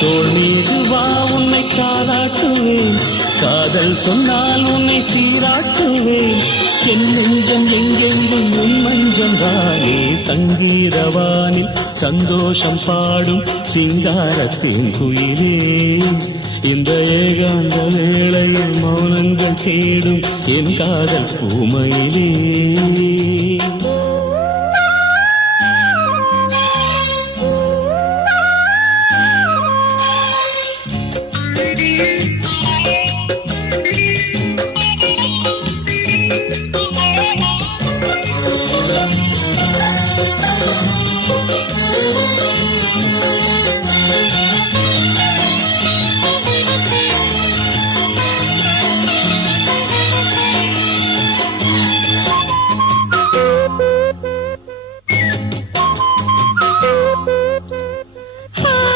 தோள் மீது வா உன்னை தாளாட்டுவேன், காதல் சொன்னால் உன்னை சீராட்டுவேன். என் நெஞ்சம் எங்கெங்கும் உன் மஞ்சம் தானே, சங்கீதவானில் சந்தோஷம் பாடும் சிங்காரத்தின் குயிலே. இந்த ஏகாந்த வேளையில் மௌனங்கள் தேடும் என் காதல் பூமையிலே.